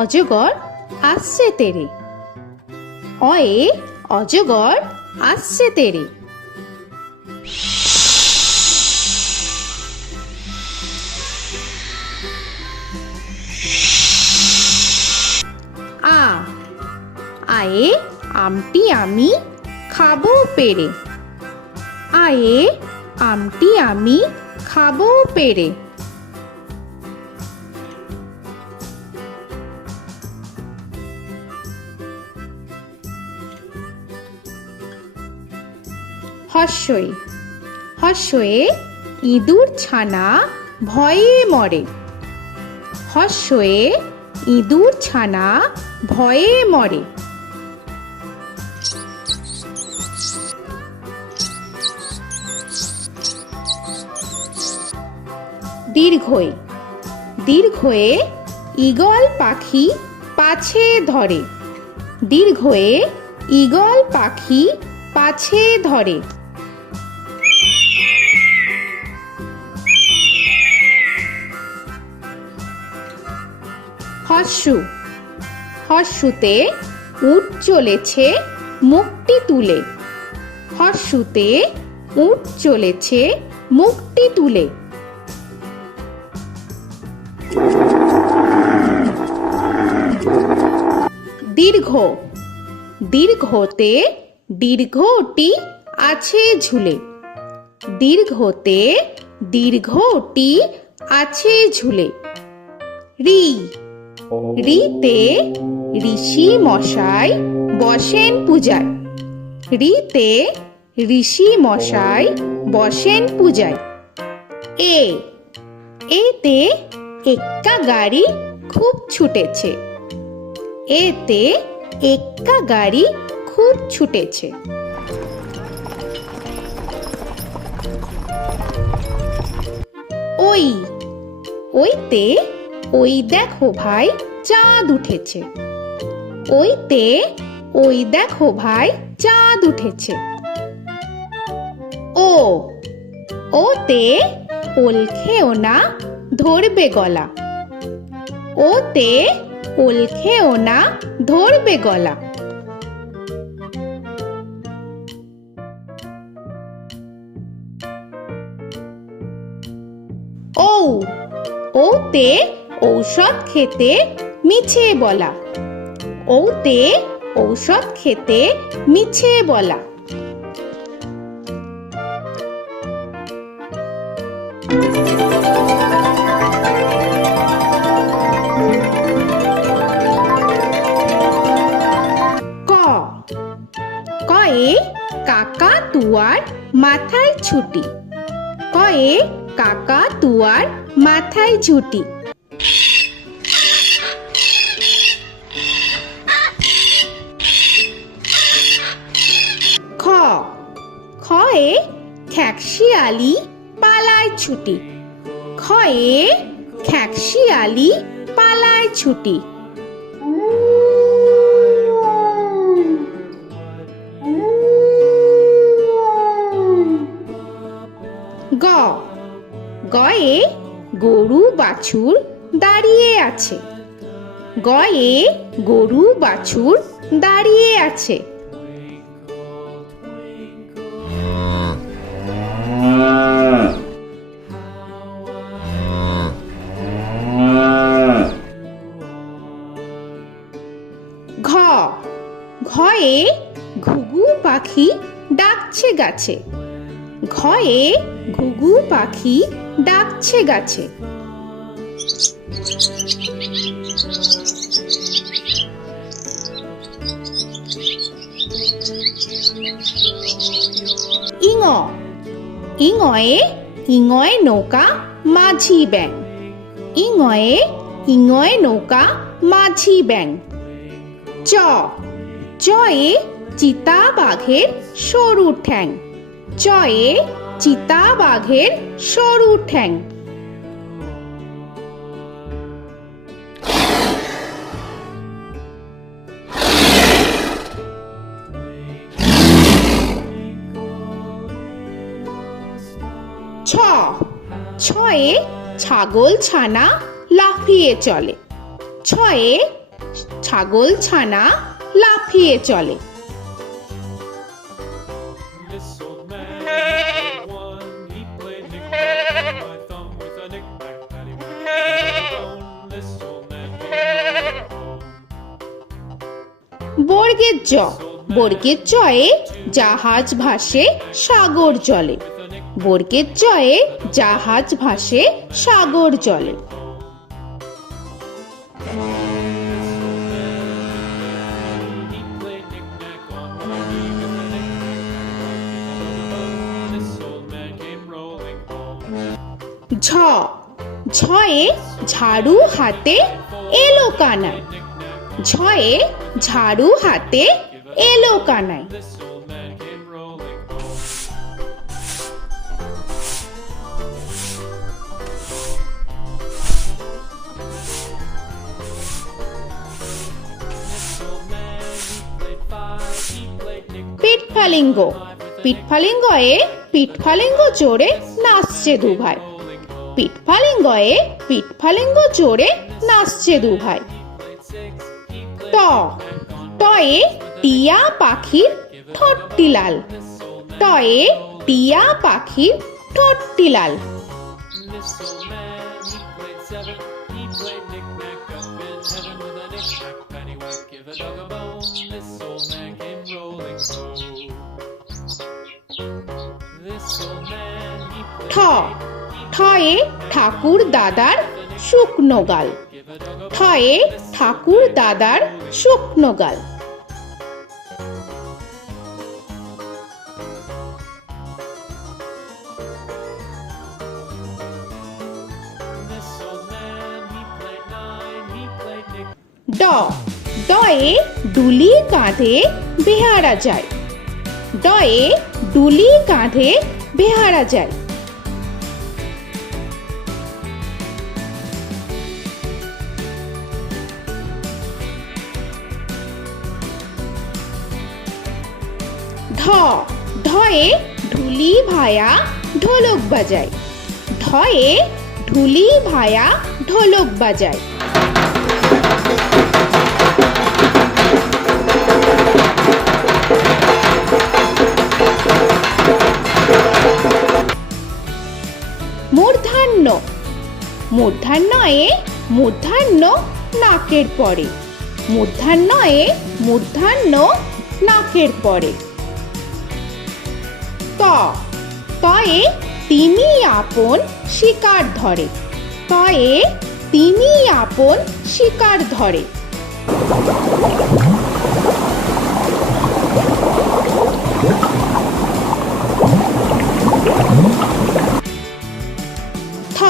অজগর আসছে তেরে। অয়ে অজগর আসছে তেরে। আ আয়ে আমটি আমি খাবো পেরে। আয়ে আমটি আমি খাবো পেরে। হর্ষই হর্ষয়ে ইঁদুর ছানা ভয়ে মরে। হর্ষয়ে ইঁদুর ছানা ভয়ে মরে। দীর্ঘই দীর্ঘয়ে ঈগল পাখি পাছে ধরে। দীর্ঘয়ে ঈগল পাখি পাছে ধরে। হর্ষু হর্ষুতে উট চলেছে মুখটি তুলে। হর্ষুতে উট চলেছে মুখটি তুলে। দীর্ঘ দীর্ঘতে দীর্ঘটি আছে ঝুলে। দীর্ঘতে দীর্ঘটি আছে ঝুলে। রি রিতে ঋষি মশাই বসেন পূজায়। রিতে ঋষি মশাই বসেন পূজায়। এ এতে এক্কা গাড়ি খুব ছুটেছে। এতে এক্কা গাড়ি খুব ছুটেছে। ওই ওইতে ওই দেখো ভাই চাঁদ উঠেছে। ওইতে ওই দেখো ভাই চাঁদ উঠেছে। ও ওতে ওল খেও না ধরবে গলা। ওতে ওল খেও না ধরবে গলা। ঔ ওতে ঔষধ খেতে মিছে বলা। ওতে ঔষধ খেতে মিছে বলা। ক কয়ে কাকা তুয়ার মাথায় ছুটি। কয়ে কাকা তুয়ার মাথায় ঝুটি। খ খয়ে খ্যাকশিয়ালি পালায় ছুটি। খয়ে খ্যাকশিয়ালি পালায় ছুটি। গ গয়ে গরু বাছুর দাঁড়িয়ে আছে। গয়ে গরু বাছুর দাঁড়িয়ে আছে। ঘ ঘয়ে ঘুঘু পাখি ডাকছে গাছে। ঘয়ে ঘুঘু পাখি ডাকছে গাছে। ইঙ ইঙয়ে ইঙয়ে নৌকা মাঝি ব্যাং। ইঙয়ে ইঙয়ে নৌকা মাঝি ব্যাং। চ চয়ে চিতা বাঘের সরু ঠ্যাং। চয়ে চিতা বাঘের সরু ঠ্যাং। ছ ছয়ে ছাগল ছানা লাফিয়ে চলে। ছয়ে ছাগল ছানা লাফিয়ে চলে। This old man had one. He played knick-knack on my thumb with a knick-knack, paddywhack, bone. This old man came rolling home. বর্গের জ, বর্গের জয়ে জাহাজ ভাসে সাগর জলে। বর্গের জয়ে জাহাজ ভাসে সাগর জলে। He played knick-knack on my knee with a knick-knack, this old man came rolling home. ঝ, ঝয়ে ঝাড়ু হাতে এলো কানাই। ঝয়ে ঝাড়ু হাতে এলো Kanai. This old man came rolling home. This old man, he played five. He played knick-knack. পিঠফালিঙ্গ, পিঠফালিঙ্গয়ে পিঠফালিঙ্গ জোরে নাচছে দুভাই। পিঠফালিঙ্গয়ে পিঠফালিঙ্গ জোরে নাচছে দুভাই। ট, টয়ে টিয়া পাখির ঠোঁটটি লাল। টয়ে টিয়া পাখির ঠোঁটটি লাল। This old man, he played seven. He played knick-knack up in heaven with a knick-knack, paddywhack, give a dog a bone. This old man came rolling home. This old man, he ঠ, played ঠয়ে ঠাকুর দাদার শুকনো গাল। give a dog a ঠয়ে ঠাকুর দাদার শুকনো গাল। This old man, he played nine. He played knick. ড, ডয়ে ডুলি কাঁধে বেহারা যায়। ডয়ে ডুলি কাঁধে বেহারা যায়। ঢ, ঢয়ে ঢুলি ভায়া ঢোলক বাজায়। ঢয়ে ঢুলি ভায়া ঢোলক বাজায়। মূর্ধান্য, মূর্ধান্যয়ে মূর্ধান্য নাকের পরে। মূর্ধান্যয়ে মূর্ধান্য নাকের পরে। ত, তয়ে তিনি আপন শিকার ধরে। তয়ে তিনি আপন শিকার ধরে। থ,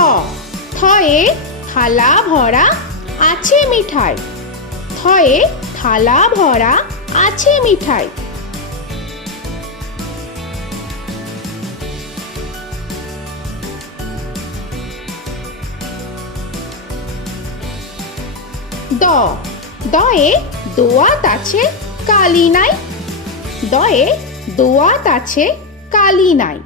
থয়ে থালা ভরা আছে মিঠাই। থয়ে থালা ভরা আছে মিঠাই। দ, দয়ে দোয়াত আছে কালি নাই। দয়ে দোয়াত আছে কালি নাই।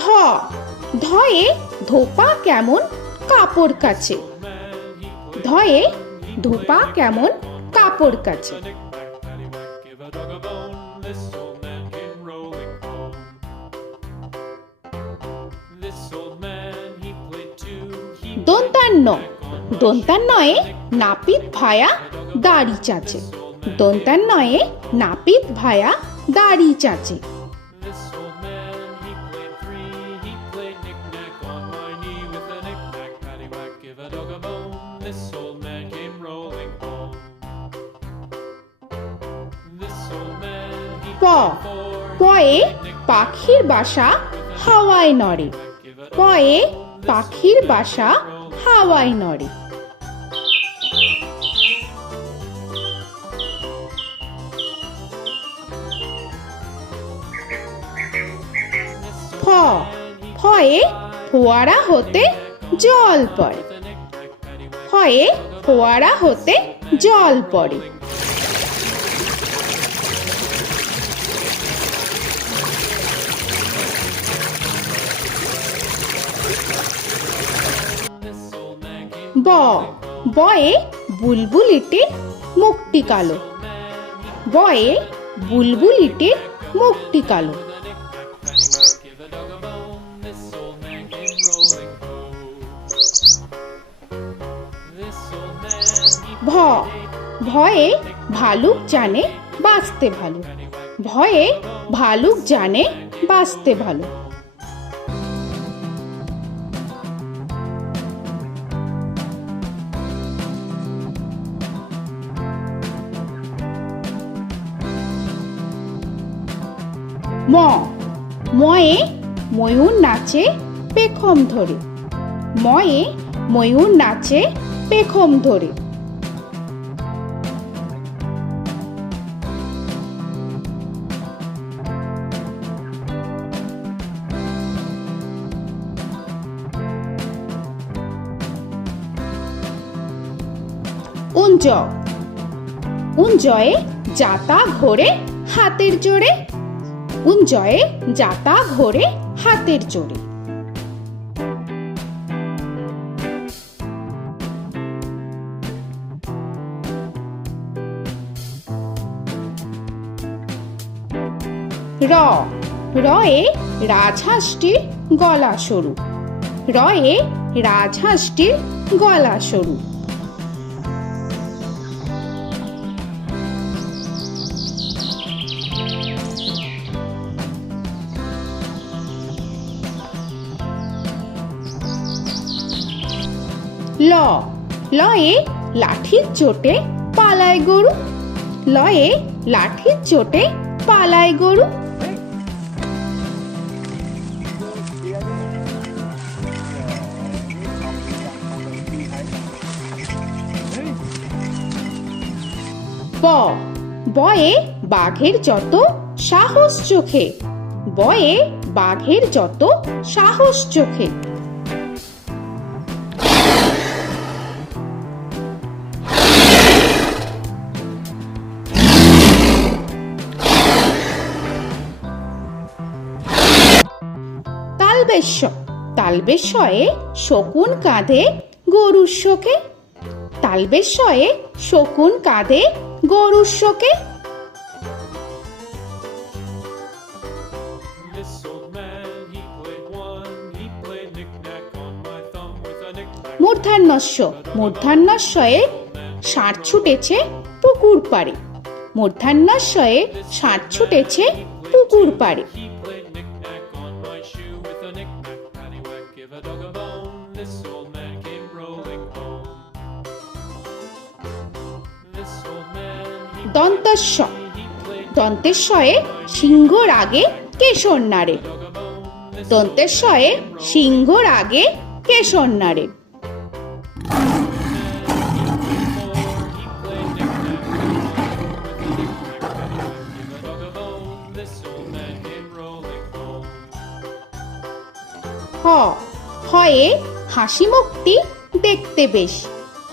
ধ, ধয়ে ধোপা কেমন কাপড় কাচে। ধয়ে ধোপা কেমন কাপড় কাচে। Knick-knack, paddywhack, give a dog a bone. This old man came rolling home. This old man, he played two. He দন্তান্ন, দন্তান্নয়ে নাপিত ভায়া দাড়ি চাচে। দন্তান্নয়ে নাপিত ভায়া দাড়ি চাচে। This old man, he played three. He played knick-knack on my knee with a knick-knack, paddywhack, give a dog a bone. This old man came rolling home. This old man, he প, played four. পয়ে পাখির বাসা হাওয়ায় নড়ে। পয়ে পাখির বাসা হাওয়ায় নড়ে। ফ, ফয়ে ফোয়ারা হতে জল পড়ে। ফয়ে ফোয়ারা হতে জল পড়ে। ব বয়ে বুলবুলিটির মুখটি কালো। বয়ে বুলবুলিটির মুখটি কালো। Give a dog a bone, this old man came rolling home. This old man, he ভ ভয়ে ভালুক জানে বাঁচতে ভালো। ভয়ে ভালুক জানে বাঁচতে ভালো। ম ময়ে ময়ূর নাচে পেখম ধরে। ময়ে ময়ূর নাচে পেখম ধরে। উঞ্জ উঞ্জয়ে যাতা ঘোরে হাতের জোরে। উঞ্জয়ে যাতা ঘোরে হাতের জোরে। র রয়ে রাজহাঁসটির গলা সরু। রয়ে রাজহাঁসটির গলা সরু। ল লয়ে লাঠির চোটে পালায় গরু। লয়ে লাঠির চোটে পালায় গরু। ব বয়ে বাঘের যত সাহস চোখে। বয়ে বাঘের যত সাহস চোখে। তালবেশ্য তালবেশ্যয়ে শকুন কাঁধে গরুর শোকে। তালবেশ্যয়ে শকুন কাঁধে গরুর শোকে। This old man, he played one, he played knick-knack on my thumb with a knick-knack. মূর্ধন্যস্য মূর্ধন্যস্বয়ে ষাঁড় ছুটেছে পুকুর পাড়ে। মূর্ধন্যস্বয়ে ষাঁড় ছুটেছে পুকুর পাড়ে। He played knick-knack on my shoe with a knick-knack, paddywhack, give a dog a bone. This old man came rolling home. This old man, he দন্তস্ব played দন্তেশ্বয়ে সিংহর আগে কেশর নাড়ে। dog a bone. This দন্তেশ্বয়ে সিংহর আগে কেশর নাড়ে। he played knick-knack on my with a knick-knack, paddywhack, give a dog a bone. This old man came rolling home. হ হয়ে হাসি মুখটি দেখতে বেশ।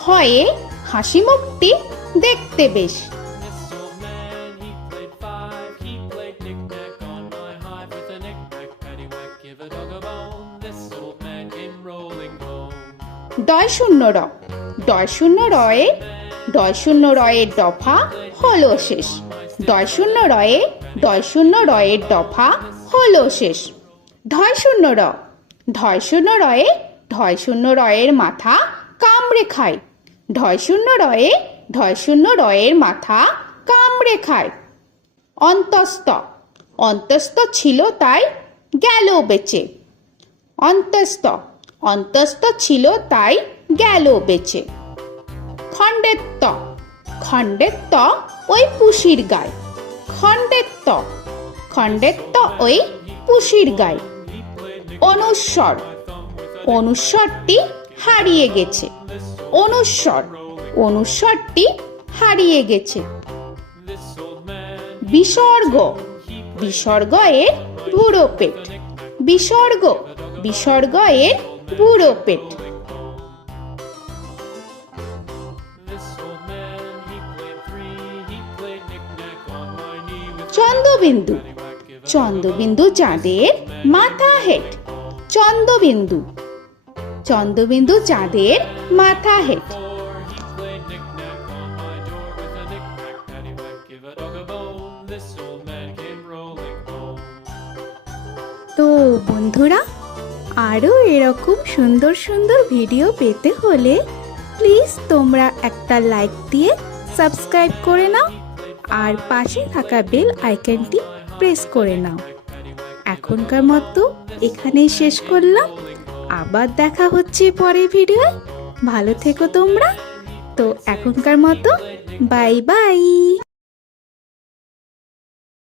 হয়ে হাসি মুখটি দেখতে বেশ। This old man, he played five, he played knick-knack on my hive with a knick-knack, paddywhack, give a dog a bone. This old man came rolling home. ডয় শূন্য র ডয় শূন্য রয়ে ডয় শূন্য রয়ের দফা হলো শেষ। ডয় শূন্য রয়ে ডয় শূন্য রয়ের দফা হলো শেষ। ঢয় শূন্য র ঢয় শূন্য রয়ে ঢয় শূন্য রয়ের মাথা কামড়ে খায়। ঢয় শূন্য রয়ে ঢয় শূন্য রয়ের মাথা কামড়ে খায়। অন্তস্থ অন্তস্থ ছিল তাই গেল বেঁচে। অন্তস্থ অন্তস্থ ছিল তাই গেল বেঁচে। খণ্ডেত্ব খণ্ডেত্ব ওই পুষির গায়। খণ্ডেত্ব খণ্ডেত্ব ওই পুষির গায়। অনুস্বর অনুস্বরটি হারিয়ে গেছে। অনুস্বর অনুস্বরটি হারিয়ে গেছে। This old man, বিসর্গ বিসর্গ এর বুড়ো পেট। বিসর্গ বিসর্গ এর বুড়ো পেট। this old man, he played three, he played knick-knack on my knee with Chandrabindu paddywhack, give a Chandrabindu চাঁদের মাথা হেট। চন্দ্রবিন্দু চন্দ্রবিন্দু চাঁদের মাথা head. Before he played knick-knack on my door with a knick-knack, paddywhack, give a dog a bone. This old man came rolling home. তো বন্ধুরা, আরও এরকম সুন্দর সুন্দর ভিডিও পেতে হলে প্লিজ তোমরা একটা লাইক দিয়ে সাবস্ক্রাইব করে নাও আর পাশে থাকা বেল আইকনটি প্রেস করে নাও। এখনকার মতো এখানেই শেষ করলাম, আবার দেখা হচ্ছে পরের ভিডিও। ভালো থেকো তোমরা। তো এখনকার মতো বাই বাই।